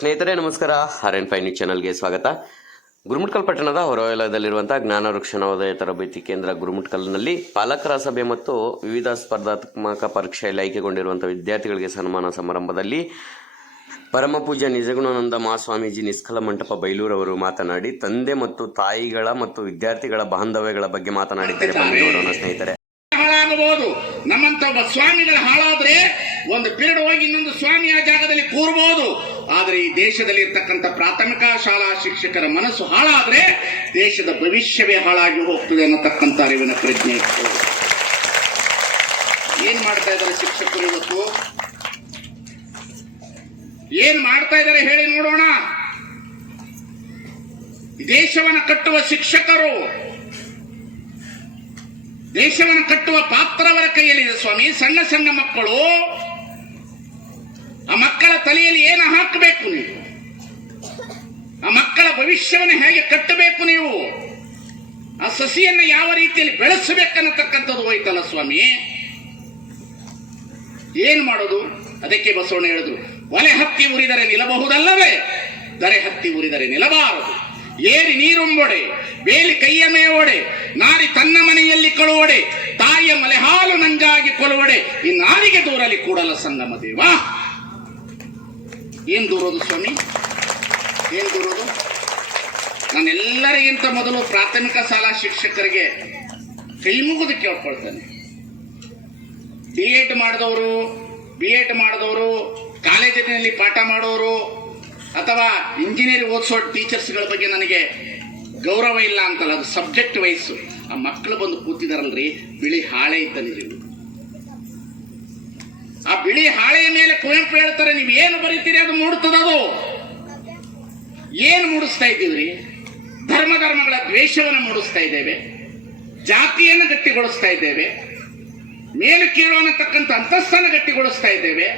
ಸ್ನೇಹಿತರೆ ನಮಸ್ಕಾರ. RN5 news ಚಾನಲ್ಗೆ ಸ್ವಾಗತ. ಗುರುಮುಟ್ಕಲ್ ಪಟ್ಟಣದ ಹೊರವಲಯದಲ್ಲಿರುವಂತಹ ಜ್ಞಾನ ವೃಕ್ಷ ನವೋದಯ ತರಬೇತಿ ಕೇಂದ್ರ ಗುರುಮುಟ್ಕಲ್ನಲ್ಲಿ ಪಾಲಕರ ಸಭೆ ಮತ್ತು ವಿವಿಧ ಸ್ಪರ್ಧಾತ್ಮಕ ಪರೀಕ್ಷೆಯಲ್ಲಿ ಆಯ್ಕೆಗೊಂಡಿರುವಂತಹ ವಿದ್ಯಾರ್ಥಿಗಳಿಗೆ ಸನ್ಮಾನ ಸಮಾರಂಭದಲ್ಲಿ ಪರಮಪೂಜ್ಯ ನಿಜಗುಣಾನಂದ ಮಹಾಸ್ವಾಮೀಜಿ ನಿಷ್ಕಲ ಮಂಟಪ ಬೈಲೂರು ಅವರು ಮಾತನಾಡಿ ತಂದೆ ಮತ್ತು ತಾಯಿಗಳ ಮತ್ತು ವಿದ್ಯಾರ್ಥಿಗಳ ಬಾಂಧವ್ಯಗಳ ಬಗ್ಗೆ ಮಾತನಾಡಿದ್ದಾರೆ. ಬನ್ನಿ ನೋಡೋಣ ಸ್ನೇಹಿತರೆ. ಹಾಳಾಗಬಹುದು. ನಮ್ಮಂತ ಒಬ್ಬ ಸ್ವಾಮಿಗಳ ಹಾಳಾದ್ರೆ ಒಂದು ಪೀರಿಯಡ್ ಹೋಗಿ ಇನ್ನೊಂದು ಸ್ವಾಮಿ ಆ ಜಾಗದಲ್ಲಿ ಕೂರಬಹುದು. ಆದ್ರೆ ಈ ದೇಶದಲ್ಲಿ ಇರ್ತಕ್ಕಂಥ ಪ್ರಾಥಮಿಕ ಶಾಲಾ ಶಿಕ್ಷಕರ ಮನಸ್ಸು ಹಾಳಾದ್ರೆ ದೇಶದ ಭವಿಷ್ಯವೇ ಹಾಳಾಗಿ ಹೋಗ್ತದೆ ಅನ್ನತಕ್ಕಂಥ ಅರಿವಿನ ಪ್ರಜ್ಞೆ. ಏನ್ ಮಾಡ್ತಾ ಇದ್ದಾರೆ ಶಿಕ್ಷಕರು ಇವತ್ತು? ಏನ್ ಮಾಡ್ತಾ ಇದ್ದಾರೆ ಹೇಳಿ ನೋಡೋಣ. ದೇಶವನ್ನು ಕಟ್ಟುವ ಶಿಕ್ಷಕರು, ದೇಶವನ್ನು ಕಟ್ಟುವ ಪಾತ್ರವರ ಕೈಯಲ್ಲಿದೆ ಸ್ವಾಮಿ. ಸಣ್ಣ ಸಣ್ಣ ಮಕ್ಕಳು, ಆ ಮಕ್ಕಳ ತಲೆಯಲ್ಲಿ ಏನು ಹಾಕಬೇಕು ನೀವು? ಆ ಮಕ್ಕಳ ಭವಿಷ್ಯವನ್ನು ಹೇಗೆ ಕಟ್ಟಬೇಕು ನೀವು? ಆ ಸಸಿಯನ್ನು ಯಾವ ರೀತಿಯಲ್ಲಿ ಬೆಳೆಸಬೇಕನ್ನತಕ್ಕಂಥದ್ದು ಹೋಯ್ತಲ್ಲ ಸ್ವಾಮಿ. ಏನ್ ಮಾಡೋದು? ಅದಕ್ಕೆ ಬಸವಣ್ಣ ಹೇಳಿದ್ರು, ಒಲೆ ಹತ್ತಿ ಉರಿದರೆ ನಿಲ್ಲಬಹುದಲ್ಲವೇ, ದರೆ ಹತ್ತಿ ಉರಿದರೆ ನಿಲ್ಲಬಾರದು. ಏರಿ ನೀರುಂಬೊಡೆ, ಬೇಲಿ ಕೈಯ ಮೇವೊಡೆ, ನಾರಿ ತನ್ನ ಮನೆಯಲ್ಲಿ ಕಳುವಡೆ, ತಾಯಿಯ ಮಲೆ ಹಾಲು ನಂಜಾಗಿ ಕೊಲುವಡೆ, ಈ ನಾರಿಗೆ ದೂರಲಿ ಕೂಡಲ ಸಂಗಮ ದೇವ. ಏನ್ ದೂರೋದು ಸ್ವಾಮಿ? ಏನ್ ದೂರೋದು? ನಾನೆಲ್ಲರಿಗಿಂತ ಮೊದಲು ಪ್ರಾಥಮಿಕ ಶಾಲಾ ಶಿಕ್ಷಕರಿಗೆ ಕೈ ಮುಗಿದು ಕೇಳ್ಕೊಳ್ತೇನೆ. B.Ed ಮಾಡಿದವರು, ಕಾಲೇಜಿನಲ್ಲಿ ಪಾಠ ಮಾಡೋರು ಅಥವಾ ಇಂಜಿನಿಯರಿಂಗ್ ಓದಿಸೋ ಟೀಚರ್ಸ್ಗಳ ಬಗ್ಗೆ ನನಗೆ ಗೌರವ ಇಲ್ಲ ಅಂತಲ್ಲ, ಅದು ಸಬ್ಜೆಕ್ಟ್ ವೈಸ್. ಆ ಮಕ್ಕಳು ಬಂದು ಕೂತಿದಾರಲ್ರಿ, ಬಿಳಿ ಹಾಳೆ ಇದ್ದಲ್ಲಿ ನೀವು. ಆ ಬಿಳಿ ಹಾಳೆಯ ಮೇಲೆ ಕುವೆಂಪು ಹೇಳ್ತಾರೆ, ನೀವು ಏನು ಬರೀತೀರಿ ಅದು ಮೂಡುತ್ತದದು. ಏನು ಮೂಡಿಸ್ತಾ ಇದ್ದೀವ್ರಿ? ಧರ್ಮಗಳ ದ್ವೇಷವನ್ನು ಮೂಡಿಸ್ತಾ ಇದ್ದೇವೆ, ಜಾತಿಯನ್ನು ಗಟ್ಟಿಗೊಳಿಸ್ತಾ ಇದ್ದೇವೆ, ಮೇಲು ಕೀಳು ಅನ್ನತಕ್ಕಂಥ ಅಂತಸ್ತನ್ನು ಗಟ್ಟಿಗೊಳಿಸ್ತಾ ಇದ್ದೇವೆ.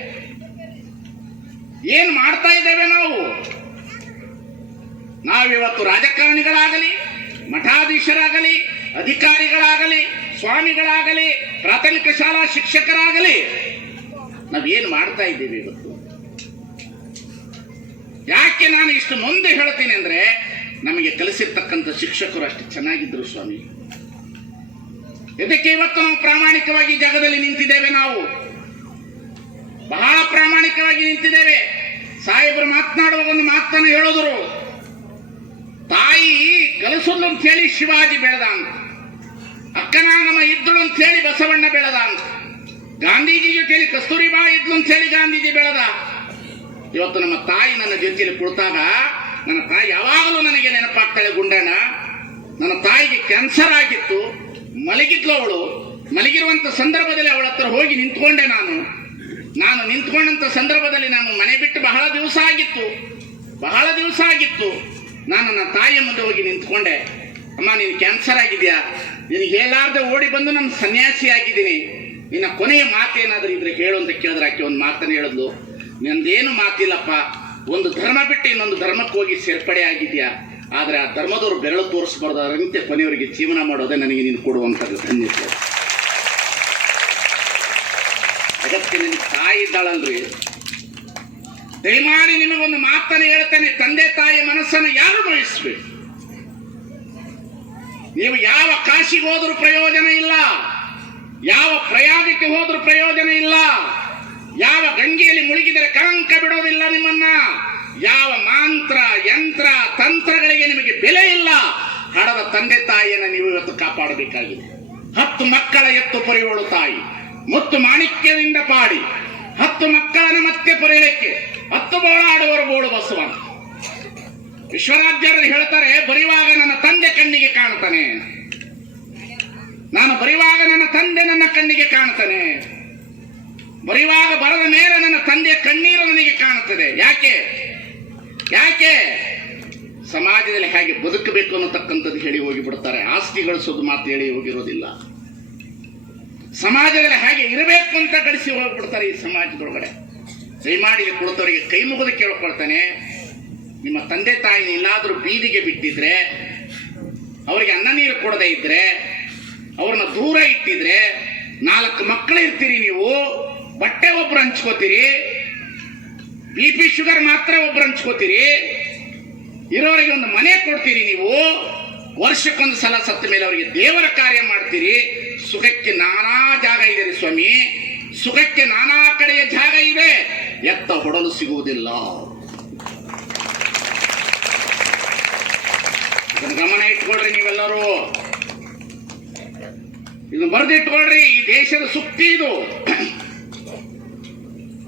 ಏನ್ ಮಾಡ್ತಾ ಇದ್ದೇವೆ ನಾವು? ನಾವಿವತ್ತು ರಾಜಕಾರಣಿಗಳಾಗಲಿ, ಮಠಾಧೀಶರಾಗಲಿ, ಅಧಿಕಾರಿಗಳಾಗಲಿ, ಸ್ವಾಮಿಗಳಾಗಲಿ, ಪ್ರಾಥಮಿಕ ಶಾಲಾ ಶಿಕ್ಷಕರಾಗಲಿ, ನಾವೇನು ಮಾಡ್ತಾ ಇದ್ದೀವಿ ಇವತ್ತು? ಯಾಕೆ ನಾನು ಇಷ್ಟು ನೊಂದು ಹೇಳ್ತೀನಿ ಅಂದ್ರೆ, ನಮಗೆ ಕಲಿಸಿರ್ತಕ್ಕಂಥ ಶಿಕ್ಷಕರು ಅಷ್ಟು ಚೆನ್ನಾಗಿದ್ರು ಸ್ವಾಮಿ. ಇದಕ್ಕೆ ಇವತ್ತು ನಾವು ಪ್ರಾಮಾಣಿಕವಾಗಿ ಜಾಗದಲ್ಲಿ ನಿಂತಿದ್ದೇವೆ. ನಾವು ಬಹಳ ಪ್ರಾಮಾಣಿಕವಾಗಿ ನಿಂತಿದ್ದೇವೆ. ಸಾಹೇಬರು ಮಾತನಾಡುವಾಗ ಒಂದು ಮಾತನ್ನು ಹೇಳಿದ್ರು, ತಾಯಿ ಕಲಿಸೋದು ಅಂತ ಹೇಳಿ ಶಿವಾಜಿ ಬೆಳೆದ ಅಂತ, ಅಕ್ಕನಾಗಮ್ಮ ಇದ್ದಳು ಅಂತ ಹೇಳಿ ಬಸವಣ್ಣ ಬೆಳೆದ ಅಂತ, ಗಾಂಧೀಜಿ ಜೊತೆಯಲ್ಲಿ ಕಸ್ತೂರಿಬಾಯಿ ಇದ್ಲು ಅಂತ ಹೇಳಿ ಗಾಂಧೀಜಿ ಬೆಳೆದ. ಇವತ್ತು ನಮ್ಮ ತಾಯಿ ನನ್ನ ಜೊತೆಯಲ್ಲಿ ಕುಳಿತಾಗ ನನ್ನ ತಾಯಿ ಯಾವಾಗಲೂ ನನಗೆ ನೆನಪಾಗ್ತಾಳೆ. ಗುಂಡಣ್ಣ, ನನ್ನ ತಾಯಿಗೆ ಕ್ಯಾನ್ಸರ್ ಆಗಿತ್ತು, ಮಲಗಿದ್ಲು ಅವಳು. ಮಲಗಿರುವಂತ ಸಂದರ್ಭದಲ್ಲಿ ಅವಳ ಹತ್ರ ಹೋಗಿ ನಿಂತ್ಕೊಂಡೆ. ನಾನು ನಿಂತ್ಕೊಂಡಂತ ಸಂದರ್ಭದಲ್ಲಿ ನಾನು ಮನೆ ಬಿಟ್ಟು ಬಹಳ ದಿವಸ ಆಗಿತ್ತು. ನಾನು ನನ್ನ ತಾಯಿಯ ಮುಂದೆ ಹೋಗಿ ನಿಂತ್ಕೊಂಡೆ. ಅಮ್ಮ, ನೀನು ಕ್ಯಾನ್ಸರ್ ಆಗಿದ್ಯಾ? ನಿನಗೆ ಹೇಳಾರ್ದೆ ಓಡಿ ಬಂದು ನಾನು ಸನ್ಯಾಸಿ ಆಗಿದ್ದೀನಿ. ನಿನ್ನ ಕೊನೆಯ ಮಾತೇನಾದ್ರೂ ಇದ್ರೆ ಹೇಳು ಅಂತ ಕೇಳಿದ್ರೆ ಆಕೆ ಒಂದು ಮಾತನ್ನು ಹೇಳಿದ್ಲು, ನಂದೇನು ಮಾತಿಲ್ಲಪ್ಪ, ಒಂದು ಧರ್ಮ ಬಿಟ್ಟು ಇನ್ನೊಂದು ಧರ್ಮಕ್ಕೆ ಹೋಗಿ ಸೇರ್ಪಡೆ ಆಗಿದ್ಯಾ, ಆದ್ರೆ ಆ ಧರ್ಮದವರು ಬೆರಳು ತೋರಿಸಬಾರ್ದು, ಅದರಂತೆ ಕೊನೆಯವರಿಗೆ ಜೀವನ ಮಾಡೋದೇ ನನಗೆ ನೀನು ಕೊಡುವಂಥದ್ದು ಧನ್ಯತೆ. ಅದಕ್ಕೆ ನಿನ್ನ ತಾಯಿ ಇದ್ದಾಳಲ್ರಿ, ದಯಮಾಡಿ ನಿಮಗೊಂದು ಮಾತನ್ನು ಹೇಳ್ತೇನೆ, ತಂದೆ ತಾಯಿ ಮನಸ್ಸನ್ನು ಯಾರು ನೋಯಿಸ್ಬೇಕು? ನೀವು ಯಾವ ಕಾಶಿಗೆ ಹೋದ್ರೂ ಪ್ರಯೋಜನ ಇಲ್ಲ, ಯಾವ ಪ್ರಯಾಗಕ್ಕೆ ಹೋದ್ರೂ ಪ್ರಯೋಜನ ಇಲ್ಲ, ಯಾವ ಗಂಗೆಯಲ್ಲಿ ಮುಳುಗಿದರೆ ಕಳಂಕ ಬಿಡೋದಿಲ್ಲ ನಿಮ್ಮನ್ನ, ಯಾವ ಮಂತ್ರ ಯಂತ್ರ ತಂತ್ರಗಳಿಗೆ ನಿಮಗೆ ಬೆಲೆ ಇಲ್ಲ. ಹಡದ ತಂದೆ ತಾಯಿಯನ್ನು ನೀವು ಇವತ್ತು ಕಾಪಾಡಬೇಕಾಗಿದೆ. 10 ಮಕ್ಕಳ ಎತ್ತು ಪೊರೆಯೋಳು ತಾಯಿ, ಮುತ್ತು ಮಾಣಿಕ್ಯದಿಂದ ಪಾಡಿ 10 ಮಕ್ಕಳನ್ನು ಮತ್ತೆ ಪೊರೆಯಲಿಕ್ಕೆ 10 ಬೋಳಾಡುವರು ಬೋಳು ಬಸವ. ವಿಶ್ವರಾಜ್ಯರು ಹೇಳ್ತಾರೆ, ಬರೆಯುವಾಗ ನನ್ನ ತಂದೆ ಕಣ್ಣಿಗೆ ಕಾಣ್ತಾನೆ, ನಾನು ಬರೆಯುವಾಗ ನನ್ನ ತಂದೆ ನನ್ನ ಕಣ್ಣಿಗೆ ಕಾಣ್ತಾನೆ, ಬರೆಯುವಾಗ ಬರದ ಮೇಲೆ ನನ್ನ ತಂದೆಯ ಕಣ್ಣೀರು ನನಗೆ ಕಾಣುತ್ತದೆ. ಯಾಕೆ ಸಮಾಜದಲ್ಲಿ ಹೇಗೆ ಬದುಕಬೇಕು ಅನ್ನತಕ್ಕಂಥದ್ದು ಹೇಳಿ ಹೋಗಿಬಿಡ್ತಾರೆ. ಆಸ್ತಿ ಗಳಿಸೋದು ಮಾತು ಹೇಳಿ ಹೋಗಿರೋದಿಲ್ಲ. ಸಮಾಜದಲ್ಲಿ ಹೇಗೆ ಇರಬೇಕು ಅಂತ ಗಳಿಸಿ ಹೋಗ್ಬಿಡ್ತಾರೆ ಈ ಸಮಾಜದೊಳಗಡೆ. ದಯಮಾಡಿ ಕುಳಿತವರಿಗೆ ಕೈ ಮುಗಿದು ಕೇಳ್ಕೊಳ್ತಾನೆ, ನಿಮ್ಮ ತಂದೆ ತಾಯಿನ ಎಲ್ಲಾದ್ರೂ ಬೀದಿಗೆ ಬಿಟ್ಟಿದ್ರೆ, ಅವರಿಗೆ ಅನ್ನ ನೀರು ಕೊಡದೇ ಇದ್ರೆ, ಅವ್ರನ್ನ ದೂರ ಇಟ್ಟಿದ್ರೆ, 4 ಮಕ್ಕಳು ಇರ್ತೀರಿ ನೀವು, ಬಟ್ಟೆ ಒಬ್ರು ಹಂಚ್ಕೋತೀರಿ, BP ಶುಗರ್ ಮಾತ್ರ ಒಬ್ರು ಹಂಚ್ಕೋತೀರಿ, ಇರೋರಿಗೆ ಒಂದು ಮನೆ ಕೊಡ್ತೀರಿ ನೀವು, ವರ್ಷಕ್ಕೊಂದು ಸಲ ಸತ್ತ ಮೇಲೆ ಅವರಿಗೆ ದೇವರ ಕಾರ್ಯ ಮಾಡ್ತೀರಿ. ಸುಖಕ್ಕೆ ನಾನಾ ಜಾಗ ಇದೆ ರೀ ಸ್ವಾಮಿ, ಸುಖಕ್ಕೆ ನಾನಾ ಕಡೆಯ ಜಾಗ ಇದೆ, ಎತ್ತ ಹೊಡಲು ಸಿಗುವುದಿಲ್ಲ. ಇದನ್ನು ಗಮನ ಇಟ್ಕೊಳ್ರಿ ನೀವೆಲ್ಲರೂ, ಇದನ್ನು ಬರೆದಿಟ್ಕೊಳ್ರಿ. ಈ ದೇಶದ ಸುಕ್ತಿ ಇದು,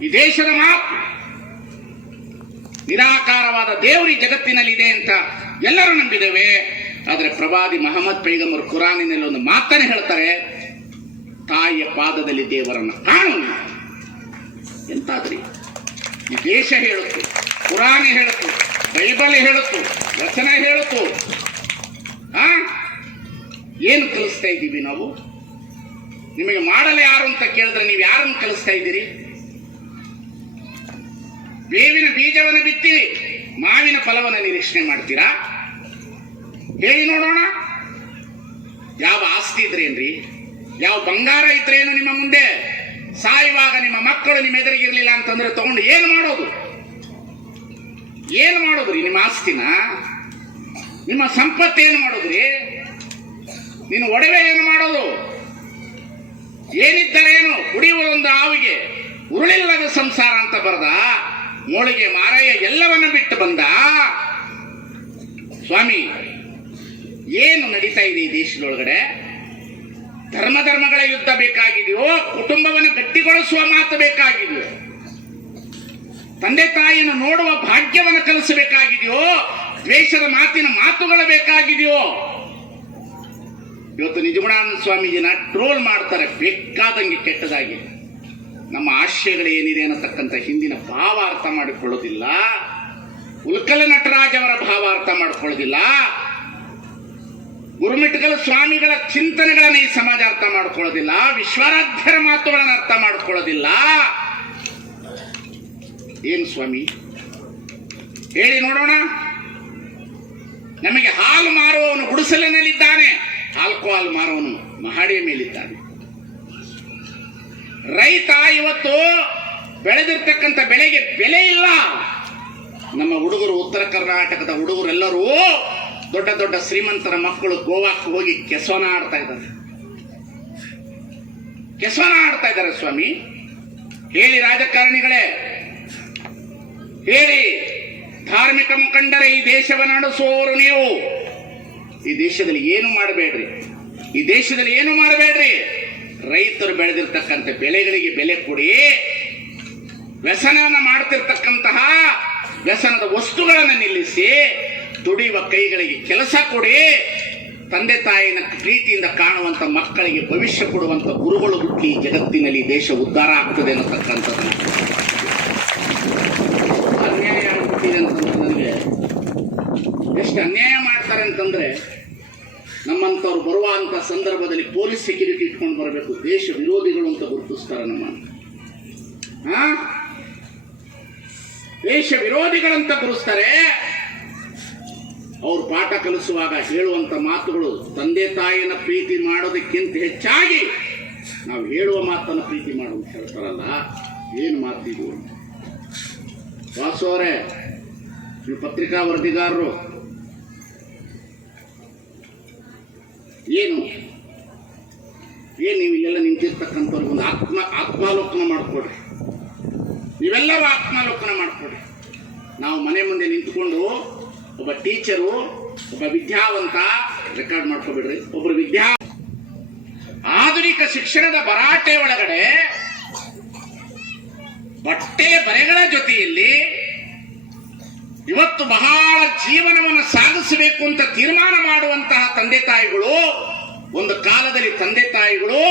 ಈ ದೇಶದ ಮಾತು. ನಿರಾಕಾರವಾದ ದೇವರಿ ಜಗತ್ತಿನಲ್ಲಿ ಇದೆ ಅಂತ ಎಲ್ಲರೂ ನಂಬಿದ್ದೇವೆ. ಆದರೆ ಪ್ರವಾದಿ ಮಹಮ್ಮದ್ ಪೈಗಂಬರ್ ಕುರಾನಿನಲ್ಲಿ ಒಂದು ಮಾತನ್ನು ಹೇಳ್ತಾರೆ, ತಾಯಿಯ ಪಾದದಲ್ಲಿ ದೇವರನ್ನು ಕಾಣು. ಎಂತಾದ್ರಿ ಈ ದೇಶ ಹೇಳುತ್ತು, ಕುರಾನ್ ಹೇಳುತ್ತು, ಬೈಬಲ್ ಹೇಳುತ್ತು, ವಚನ ಹೇಳುತ್ತು. ಏನು ಕಲಿಸ್ತಾ ಇದ್ದೀವಿ ನಾವು? ನಿಮಗೆ ಮಾಡಲು ಯಾರು ಅಂತ ಕೇಳಿದ್ರೆ ನೀವು ಯಾರನ್ನು ಕಲಿಸ್ತಾ ಇದ್ದೀರಿ? ಬೇವಿನ ಬೀಜವನ್ನು ಬಿತ್ತಿ ಮಾವಿನ ಫಲವನ್ನು ನಿರೀಕ್ಷಣೆ ಮಾಡ್ತೀರಾ? ಹೇಳಿ ನೋಡೋಣ. ಯಾವ ಆಸ್ತಿ ಇದ್ರೇನ್ರಿ, ಯಾವ ಬಂಗಾರ ಇದ್ರೇನು ನಿಮ್ಮ ಮುಂದೆ? ಸಾಯುವಾಗ ನಿಮ್ಮ ಮಕ್ಕಳು ನಿಮ್ಮ ಎದುರಿಗಿರ್ಲಿಲ್ಲ ಅಂತಂದ್ರೆ ತಗೊಂಡು ಏನು ಮಾಡೋದು? ಏನು ಮಾಡೋದ್ರಿ? ನಿಮ್ಮ ಆಸ್ತಿನ, ನಿಮ್ಮ ಸಂಪತ್ತು ಏನು ಮಾಡೋದ್ರಿ? ನಿನ್ನ ಒಡವೆ ಏನು ಮಾಡೋದು? ಏನಿದ್ದರೇನು? ಕುಡಿಯುವುದೊಂದು ಹಾವಿಗೆ ಉರುಳಿಲ್ಲದ ಸಂಸಾರ ಅಂತ ಬರದ ಮೋಳಿಗೆ ಮಾರಾಯ ಎಲ್ಲವನ್ನ ಬಿಟ್ಟು ಬಂದ ಸ್ವಾಮಿ. ಏನು ನಡೀತಾ ಇದೆ ಈ ದೇಶದೊಳಗಡೆ? ಧರ್ಮಗಳ ಯುದ್ಧ ಬೇಕಾಗಿದೆಯೋ? ಕುಟುಂಬವನ್ನು ಗಟ್ಟಿಗೊಳಿಸುವ ಮಾತು ಬೇಕಾಗಿದೆಯೋ? ತಂದೆ ತಾಯಿಯನ್ನು ನೋಡುವ ಭಾಗ್ಯವನ್ನು ಕಲಿಸಬೇಕಾಗಿದೆಯೋ? ದ್ವೇಷದ ಮಾತಿನ ಮಾತುಗಳು ಬೇಕಾಗಿದೆಯೋ? ಇವತ್ತು ನಿಜಗುಣಾನಂದ ಸ್ವಾಮೀಜಿನ ಟ್ರೋಲ್ ಮಾಡ್ತಾರೆ ಬೇಕಾದಂಗೆ ಕೆಟ್ಟದಾಗಿ. ನಮ್ಮ ಆಶಯಗಳು ಏನಿದೆ ಅನ್ನತಕ್ಕಂಥ ಹಿಂದಿನ ಭಾವ ಅರ್ಥ ಮಾಡಿಕೊಳ್ಳೋದಿಲ್ಲ. ಉಲ್ಕಲ ನಟರಾಜ್ ಅವರ ಭಾವ ಅರ್ಥ ಮಾಡಿಕೊಳ್ಳೋದಿಲ್ಲ. ಗುರುಮಿಟ್ಕಲ್ ಸ್ವಾಮಿಗಳ ಚಿಂತನೆಗಳನ್ನ ಈ ಸಮಾಜ ಅರ್ಥ ಮಾಡ್ಕೊಳ್ಳೋದಿಲ್ಲ. ವಿಶ್ವಾರಾಧ್ಯರ ಮಾತುಗಳನ್ನು ಅರ್ಥ ಮಾಡ್ಕೊಳ್ಳೋದಿಲ್ಲ. ಏನು ಸ್ವಾಮಿ ಹೇಳಿ ನೋಡೋಣ. ನಮಗೆ ಹಾಲು ಮಾರುವವನು ಗುಡಿಸಲಿನಲ್ಲಿದ್ದಾನೆ, ಆಲ್ಕೋಹಾಲ್ ಮಾರುವವನು ಮಹಡಿಯ ಮೇಲಿದ್ದಾನೆ. ರೈತ ಇವತ್ತು ಬೆಳೆದಿರ್ತಕ್ಕಂಥ ಬೆಳೆಗೆ ಬೆಲೆ ಇಲ್ಲ. ನಮ್ಮ ಹುಡುಗರು, ಉತ್ತರ ಕರ್ನಾಟಕದ ಹುಡುಗರೆಲ್ಲರೂ ದೊಡ್ಡ ದೊಡ್ಡ ಶ್ರೀಮಂತರ ಮಕ್ಕಳು ಗೋವಾಕ್ಕೆ ಹೋಗಿ ಕೆಸವನ ಆಡ್ತಾ ಇದ್ದಾರೆ. ಕೆಸವನ ಆಡ್ತಾ ಇದ್ದಾರೆ ಸ್ವಾಮಿ. ಹೇಳಿ ರಾಜಕಾರಣಿಗಳೇ, ಹೇಳಿ ಧಾರ್ಮಿಕ ಮುಖಂಡರೇ, ಈ ದೇಶವನ್ನು ನಡೆಸುವವರು ನೀವು. ಈ ದೇಶದಲ್ಲಿ ಏನು ಮಾಡಬೇಡ್ರಿ, ಈ ದೇಶದಲ್ಲಿ ಏನು ಮಾಡಬೇಡ್ರಿ. ರೈತರು ಬೆಳೆದಿರ್ತಕ್ಕಂಥ ಬೆಳೆಗಳಿಗೆ ಬೆಲೆ ಕೊಡಿ. ವ್ಯಸನ ಮಾಡ್ತಿರ್ತಕ್ಕಂತಹ ವ್ಯಸನದ ವಸ್ತುಗಳನ್ನು ನಿಲ್ಲಿಸಿ ದುಡಿಯುವ ಕೈಗಳಿಗೆ ಕೆಲಸ ಕೊಡಿ. ತಂದೆ ತಾಯಿನ ಪ್ರೀತಿಯಿಂದ ಕಾಣುವಂತ ಮಕ್ಕಳಿಗೆ ಭವಿಷ್ಯ ಕೊಡುವಂತ ಗುರುಗಳು ಹುಟ್ಟಿ ಜಗತ್ತಿನಲ್ಲಿ ದೇಶ ಉದ್ಧಾರ ಆಗ್ತದೆ ಅನ್ನತಕ್ಕಂಥದ್ದು. ಅನ್ಯಾಯ ಆಗ್ಬಿಟ್ಟಿದೆ ಅಂತಂದ್ರೆ ನನಗೆ ಎಷ್ಟು ಅನ್ಯಾಯ ಮಾಡ್ತಾರೆ ಅಂತಂದ್ರೆ, ನಮ್ಮಂಥವ್ರು ಬರುವಂತ ಸಂದರ್ಭದಲ್ಲಿ ಪೊಲೀಸ್ ಸೆಕ್ಯೂರಿಟಿ ಇಟ್ಕೊಂಡು ಬರಬೇಕು. ದೇಶ ವಿರೋಧಿಗಳು ಅಂತ ಗುರುತಿಸ್ತಾರೆ ನಮ್ಮನ್ನು. ದೇಶ ವಿರೋಧಿಗಳಂತ ಗುರುತಿಸ್ತಾರೆ. ಅವ್ರು ಪಾಠ ಕಲಿಸುವಾಗ ಹೇಳುವಂತ ಮಾತುಗಳು ತಂದೆ ತಾಯಿನ ಪ್ರೀತಿ ಮಾಡೋದಕ್ಕಿಂತ ಹೆಚ್ಚಾಗಿ ನಾವು ಹೇಳುವ ಮಾತನ್ನು ಪ್ರೀತಿ ಮಾಡುವಂತ ಹೇಳ್ತಾರಲ್ಲ, ಏನು ಮಾತಿದು? ವಾಸು ಅವರೇ, ನೀವು ಪತ್ರಿಕಾ ವರದಿಗಾರರು, ಏನು ನೀವು ಇಲ್ಲೆಲ್ಲ ನಿಂತಿರ್ತಕ್ಕಂಥವ್ರಿಗೆ ಒಂದು ಆತ್ಮಾಲೋಕನ ಮಾಡ್ಕೊಡ್ರಿ. ನೀವೆಲ್ಲರೂ ಆತ್ಮಾಲೋಕನ ಮಾಡ್ಕೊಡ್ರಿ. ನಾವು ಮನೆ ಮುಂದೆ ನಿಂತ್ಕೊಂಡು ಒಬ್ಬ ಟೀಚರು, ಒಬ್ಬ ವಿದ್ಯಾವಂತ, ರೆಕಾರ್ಡ್ ಮಾಡ್ಕೊಬಿಡ್ರಿ, ಒಬ್ಬರು ಆಧುನಿಕ ಶಿಕ್ಷಣದ ಭರಾಟೆ ಒಳಗಡೆ ಬಟ್ಟೆ ಬರೆಗಳ ಜೊತೆಯಲ್ಲಿ ಇವತ್ತು ಬಹಳ ಜೀವನವನ್ನು ಸಾಗಿಸಬೇಕು ಅಂತ ತೀರ್ಮಾನ ಮಾಡುವಂತಹ ತಂದೆ ತಾಯಿಗಳು, ಒಂದು ಕಾಲದಲ್ಲಿ ತಂದೆ ತಾಯಿಗಳು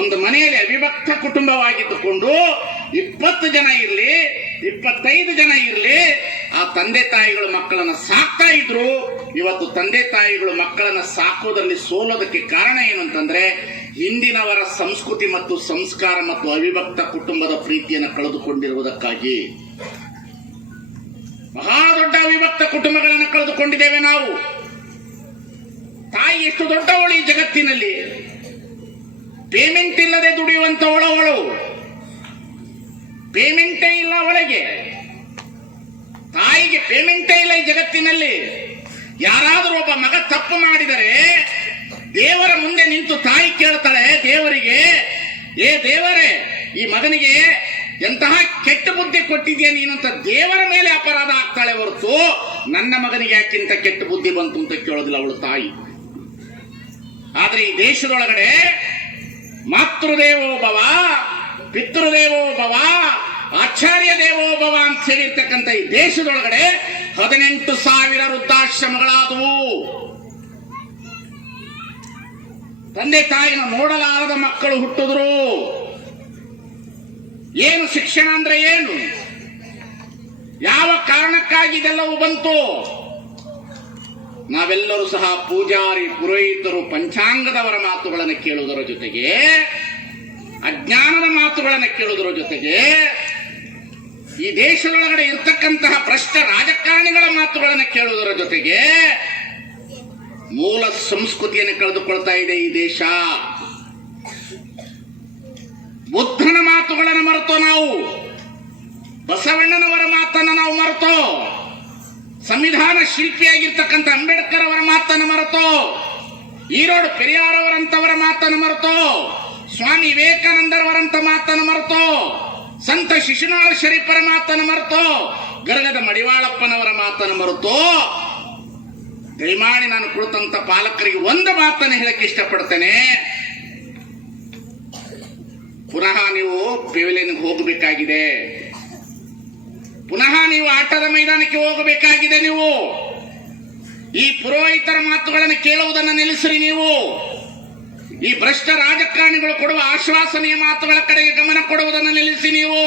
ಒಂದು ಮನೆಯಲ್ಲಿ ಅವಿಭಕ್ತ ಕುಟುಂಬವಾಗಿದ್ದುಕೊಂಡು 20 ಜನ ಇರಲಿ, 25 ಜನ ಇರಲಿ, ಆ ತಂದೆ ತಾಯಿಗಳು ಮಕ್ಕಳನ್ನ ಸಾಕ್ತಾ ಇದ್ರು. ಇವತ್ತು ತಂದೆ ತಾಯಿಗಳು ಮಕ್ಕಳನ್ನ ಸಾಕೋದ್ರಲ್ಲಿ ಸೋಲೋದಕ್ಕೆ ಕಾರಣ ಏನು ಅಂತಂದ್ರೆ, ಹಿಂದಿನವರ ಸಂಸ್ಕೃತಿ ಮತ್ತು ಸಂಸ್ಕಾರ ಮತ್ತು ಅವಿಭಕ್ತ ಕುಟುಂಬದ ಪ್ರೀತಿಯನ್ನು ಕಳೆದುಕೊಂಡಿರುವುದಕ್ಕಾಗಿ. ಬಹಳ ದೊಡ್ಡ ಅವಿಭಕ್ತ ಕುಟುಂಬಗಳನ್ನು ಕಳೆದುಕೊಂಡಿದ್ದೇವೆ ನಾವು. ತಾಯಿ ಎಷ್ಟು ದೊಡ್ಡವಳು ಈ ಜಗತ್ತಿನಲ್ಲಿ. ಪೇಮೆಂಟ್ ಇಲ್ಲದೆ ದುಡಿಯುವಂತವಳು ಅವಳು. ಪೇಮೆಂಟೇ ಇಲ್ಲ ಅವಳಿಗೆ. ತಾಯಿಗೆ ಪೇಮೆಂಟೇ ಇಲ್ಲ ಈ ಜಗತ್ತಿನಲ್ಲಿ. ಯಾರಾದರೂ ಒಬ್ಬ ಮಗ ತಪ್ಪು ಮಾಡಿದರೆ ದೇವರ ಮುಂದೆ ನಿಂತು ತಾಯಿ ಕೇಳ್ತಾಳೆ ದೇವರಿಗೆ, ಏ ದೇವರೇ, ಈ ಮಗನಿಗೆ ಎಂತಹ ಕೆಟ್ಟ ಬುದ್ಧಿ ಕೊಟ್ಟಿದ್ಯಾ ನೀನು ಅಂತ ದೇವರ ಮೇಲೆ ಅಪರಾಧ ಆಗ್ತಾಳೆ ಹೊರತು ನನ್ನ ಮಗನಿಗೆ ಯಾಕಿಂತ ಕೆಟ್ಟ ಬುದ್ಧಿ ಬಂತು ಅಂತ ಕೇಳೋದಿಲ್ಲ ಅವಳು ತಾಯಿ. ಆದ್ರೆ ಈ ದೇಶದೊಳಗಡೆ ಮಾತೃದೇವೋ ಭವ, ಪಿತೃದೇವೋ ಭವ, ಆಚಾರ್ಯ ದೇವೋ ಭವ ಅಂತ ಹೇಳಿರ್ತಕ್ಕಂಥ ಈ ದೇಶದೊಳಗಡೆ 18,000 ವೃದ್ಧಾಶ್ರಮಗಳಾದವು. ತಂದೆ ತಾಯಿನ ನೋಡಲಾರದ ಮಕ್ಕಳು ಹುಟ್ಟಿದ್ರು. ಏನು ಶಿಕ್ಷಣ ಅಂದ್ರೆ ಏನು? ಯಾವ ಕಾರಣಕ್ಕಾಗಿ ಇದೆಲ್ಲವೂ ಬಂತು? ನಾವೆಲ್ಲರೂ ಸಹ ಪೂಜಾರಿ, ಪುರೋಹಿತರು, ಪಂಚಾಂಗದವರ ಮಾತುಗಳನ್ನು ಕೇಳುವುದರ ಜೊತೆಗೆ, ಅಜ್ಞಾನದ ಮಾತುಗಳನ್ನು ಕೇಳುವುದರ ಜೊತೆಗೆ, ಈ ದೇಶದೊಳಗಡೆ ಇರ್ತಕ್ಕಂತಹ ಭ್ರಷ್ಟ ರಾಜಕಾರಣಿಗಳ ಮಾತುಗಳನ್ನು ಕೇಳುವುದರ ಜೊತೆಗೆ ಮೂಲ ಸಂಸ್ಕೃತಿಯನ್ನು ಕಳೆದುಕೊಳ್ತಾ ಇದೆ ಈ ದೇಶ. ಬುದ್ಧನ ಮಾತುಗಳನ್ನು ಮರೆತೋ ನಾವು, ಬಸವಣ್ಣನವರ ಮಾತನ್ನು ನಾವು ಮರೆತೋ, ಸಂವಿಧಾನ ಶಿಲ್ಪಿಯಾಗಿರ್ತಕ್ಕಂಥ ಅಂಬೇಡ್ಕರ್ ಅವರ ಮಾತನ್ನು ಮರೆತೋ, ಈರೋಡು ಪೆರಿಯಾರ್ ಅವರಂತವರ ಮಾತನ್ನು ಮರೆತೋ, ಸ್ವಾಮಿ ವಿವೇಕಾನಂದರವರಂತ ಮಾತನ್ನು ಮರೆತೋ, ಸಂತ ಶಿಶುನಾಳ ಶರೀಫರ ಮಾತನ್ನು ಮರೆತೋ, ಗರಗದ ಮಡಿವಾಳಪ್ಪನವರ ಮಾತನ್ನು ಮರೆತೋ, ದಯಮಾಡಿ ನಾನು ಕುಳಿತಂತ ಪಾಲಕರಿಗೆ ಒಂದು ಮಾತನ್ನು ಹೇಳಕ್ಕೆ ಇಷ್ಟಪಡ್ತೇನೆ. ಪುನಃ ನೀವು ಪೆವಿಲಿಯನ್ಗೆ ಹೋಗಬೇಕಾಗಿದೆ, ಪುನಃ ನೀವು ಆಟದ ಮೈದಾನಕ್ಕೆ ಹೋಗಬೇಕಾಗಿದೆ. ನೀವು ಈ ಪುರೋಹಿತರ ಮಾತುಗಳನ್ನು ಕೇಳುವುದನ್ನು ನಿಲ್ಲಿಸ್ರಿ. ನೀವು ಈ ಭ್ರಷ್ಟ ರಾಜಕಾರಣಿಗಳು ಕೊಡುವ ಆಶ್ವಾಸನೆಯ ಮಾತುಗಳ ಕಡೆಗೆ ಗಮನ ಕೊಡುವುದನ್ನು ನಿಲ್ಲಿಸಿ. ನೀವು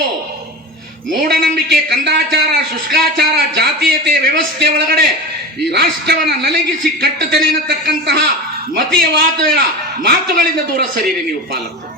ಮೂಢನಂಬಿಕೆ, ಕಂದಾಚಾರ, ಶುಷ್ಕಾಚಾರ, ಜಾತೀಯತೆ ವ್ಯವಸ್ಥೆ ಒಳಗಡೆ ಈ ರಾಷ್ಟ್ರವನ್ನು ನಲಗಿಸಿ ಕಟ್ಟುತ್ತೇನೆ ಎನ್ನತಕ್ಕಂತಹ ಮತೀಯವಾದ ಮಾತುಗಳಿಂದ ದೂರ ಸರಿಯಿರಿ ನೀವು ಪಾಲಕರು.